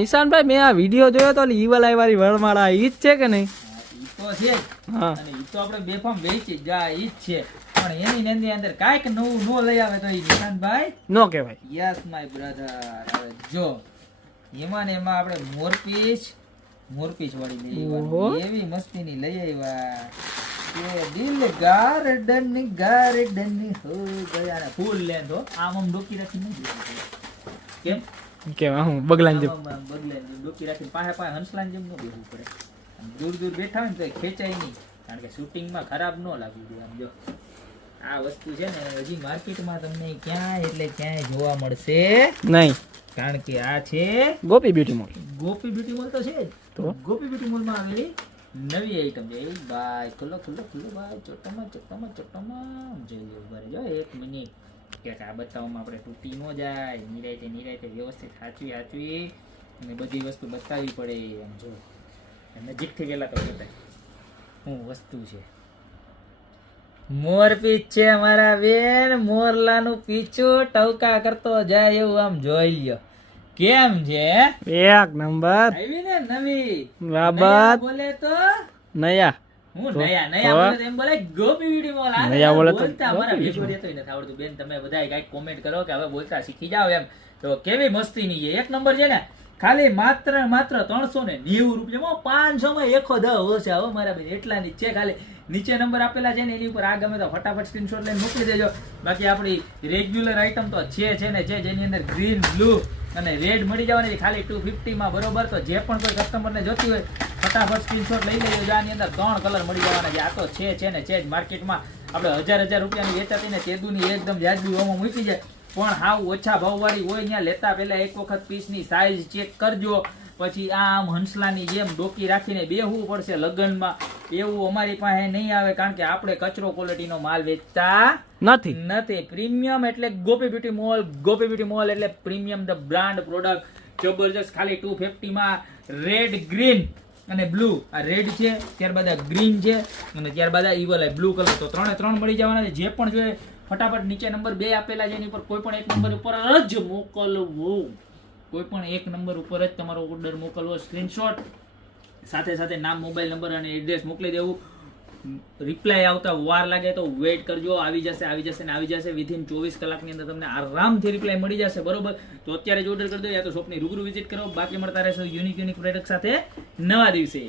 નિશાનભાઈ મેં આ વિડીયો જોયો તો ઈવલ આઈવારી વરમાળા ઈ જ છે કે નહીં? ઈ તો છે જ. અને ઈ તો આપણે બેફામ વેચી જ જા ઈ જ છે. પણ એની અંદર કાંઈક નવું નો લઈ આવે તો ઈ નિશાનભાઈ નો કહેવાય. Yes my brother. હવે જો એમાં ને એમાં આપણે મોરપીસ વાળી લઈ આવ્યા. એવી મસ્તીની લઈ આવ્યા કે દિલ ગાર્ડન ની હો ગયા. ફૂલ લેન્થ હો. આમ ડોકી રાખીને નહીં કેમ કે હું બગલાન જેમ બગલાન ડોકી રાખીને પાસે હંસલાન જેમ ન બેસવું પડે. દૂર બેઠા હોય ને તો ખેંચાય નહીં, કારણ કે શૂટિંગમાં ખરાબ ન લાગવું જોઈએ. આમ જો આ વસ્તુ છે ને હજી માર્કેટમાં તમને ક્યાંય જોવા મળશે નહીં, કારણ કે આ છે ગોપી બ્યુટી મોલ. ગોપી બ્યુટી મોલ તો છે જ. તો ગોપી બ્યુટી મોલમાં આવેલી નવી આઈટમ છે. એ ભાઈ ખુલ્લો ભાઈ ચોટામાં જોઈ લો. ઉભા રહેજો 1 મિનિટ કે આ બતાવવામાં આપણે તૂટી ન જાય. નિરાયતે વ્યવસ્થિત સાચવી અને બધી વસ્તુ બતાવવી પડે. આમ જો નજીકથી ગયેલા તો બતાય શું વસ્તુ છે. મોરપીચ છે મારા બેન. મોરલાનું પીછું ટવકા કરતો જાય એવું આમ જોઈ લ્યો. કેમ છે? એક નંબર આવી ને નવી બાબત. બોલે તો નયા હું નયા બોલે તો એમ બોલે ગોપી બ્યુટી મોલ. નયા બોલે તો બોલતા અમારા ભેગો રહેતો નથી આવડતું. બેન તમે બધા કઈક કોમેન્ટ કરો કે હવે બોલતા શીખી જાવ એમ. તો કેવી મસ્તીની છે. એક નંબર છે ને. ખાલી માત્ર 390 રૂપિયામાં 500 માં 110 હશે. હવે મારા બેન એટલાની છે. ખાલી નીચે નંબર આપેલા છે ને એની ઉપર આ ગમે તો ફટાફટ સ્ક્રીનશોટ લઈને મોકલી દેજો. બાકી આપણી રેગ્યુલર આઈટમ તો છે ને છે, જેની અંદર ગ્રીન, બ્લુ અને રેડ મળી જવાની છે ખાલી 250 માં. બરોબર, તો જે પણ કોઈ કસ્ટમરને જોતી હોય ફટાફટ સ્ક્રીનશોટ લઈ લેજો. આની અંદર 3 કલર મળી જવાના છે. આ તો છે ને છે જ. માર્કેટમાં આપણે 1000 રૂપિયાની વેચાતી ને તેદુની એકદમ વ્યાજબી ભાવમાં મૂકી જાય. પણ હાવ ઓછા ભાવવાળી હોય ત્યાં લેતા પહેલા એક વખત પીસની સાઈઝ ચેક કરજો. પછી આમ હંસલાની જેમ ડોકી રાખીને બેહવું પડશે લગ્નમાં. એવું અમારી પાસે નહીં આવે, કારણ કે આપણે કચરો ક્વોલિટીનો માલ વેચતા નથી. પ્રીમિયમ એટલે ગોપી બ્યુટી મોલ. ગોપી બ્યુટી મોલ એટલે પ્રીમિયમ ધ બ્રાન્ડ પ્રોડક્ટ. જબરજસ્ત. ખાલી 250 માં રેડ, ગ્રીન અને બ્લુ. આ રેડ છે, ત્યારબાદ આ ગ્રીન છે અને ત્યારબાદ આ ઈવલ બ્લુ કલર. તો 3 મળી જવાના છે. જે પણ જોઈએ ફટાફટ નીચે નંબર 2 આપેલા છે એની ઉપર કોઈ પણ એક નંબર ઉપર જ મોકલવું. કોઈ પણ એક નંબર ઉપર જ તમારો ઓર્ડર મોકલવો. સ્ક્રીનશોટ સાથે નામ, મોબાઈલ નંબર અને એડ્રેસ મોકલી દેવું. રિપ્લાય આવતા વાર લાગે તો વેઇટ કરજો. આવી જશે વિધિન 24 કલાકની અંદર તમને આરામથી રિપ્લાય મળી જશે. બરોબર, તો અત્યારે જ ઓર્ડર કરી દો યા તો શોપની રૂબરૂ વિઝિટ કરો. બાકી મળતા રહેશો યુનિક પ્રોડક્ટ સાથે નવા દિવસે.